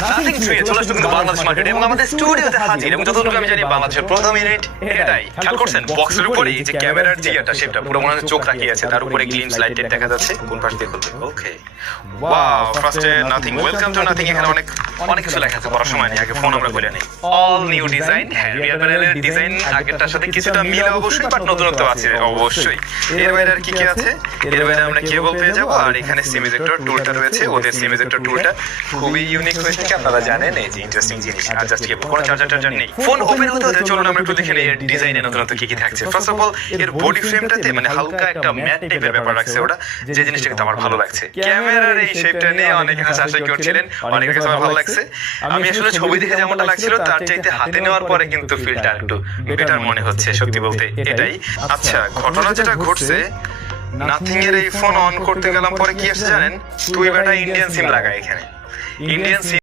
Nothing 3 চলে আসলো কিন্তু বাংলাদেশ মার্কেটে এবং আমাদের স্টুডিওতে হাজির এবং যতটুকু আমি জানি বাংলাদেশের প্রথম ইউনিট এটাই। খেয়াল করছেন বক্সের উপরে এই যে ক্যামেরার যে একটা শেপটা পুরো মনে হয় চোখ রাখিয়েছে, তার উপরে গ্লিমস লাইটেড দেখা যাচ্ছে কোন পাশ দিয়ে খুলবে। ওকে ওয়াও, ফার্স্টে নাথিং, ওয়েলকাম টু নাথিং। এখানে অনেক কিছু লেখা আছে, পড়ার সময় নেই, আগে ফোন আমরা খুলে নেই। অল নিউ ডিজাইন, হ্যাঁ রিয়ার প্যানেলের ডিজাইন আগেরটার সাথে কিছুটা মিল অবশ্যই, বাট নতুনত্ব আছে অবশ্যই। এর বাইরে আর কি কি আছে? এর বাইরে আমরা কেবল পেয়ে যাবো, আর এখানে সিম ইজেক্টর টুলটা রয়েছে। ওদের সিম ইজেক্টর টুলটা খুবই ইউনিক হয়ে থাকে, আপনারা জানেন, এই যে ইন্টারেস্টিং জিনিস। আর জাস্ট কেবল, কোনো চার্জার নেই। ফোন ওপেন হতে হতে চলুন আমরা একটু দেখে নিই এর ডিজাইনে নতুনত্ব কি কি থাকছে। ফার্স্ট অফ অল এর বডি ফ্রেমটাতে মানে হালকা একটা ম্যাট টাইপের ব্যাপার রাখছে ওটা, যে জিনিসটা কিন্তু আমার ভালো লাগছে। ক্যামেরার এই শেপটা নিয়ে অনেকে হাসাহাসি করছিলেন, অনেকের কাছে আমার ভালো লাগছে। আমি আসলে ছবি দেখে যেমনটা লাগছিল তার চাইতে হাতে নেওয়ার পরে কিন্তু ফিলটা একটু বেটার মনে হচ্ছে, সত্যি বলতে এটাই। আচ্ছা, ঘটনা যেটা ঘটছে, নাথিং এর এই ফোন অন করতে গেলাম, পরে কি আসছে জানেন? তুই বেটা ইন্ডিয়ান সিম লাগা এখানে, ইন্ডিয়ান সিম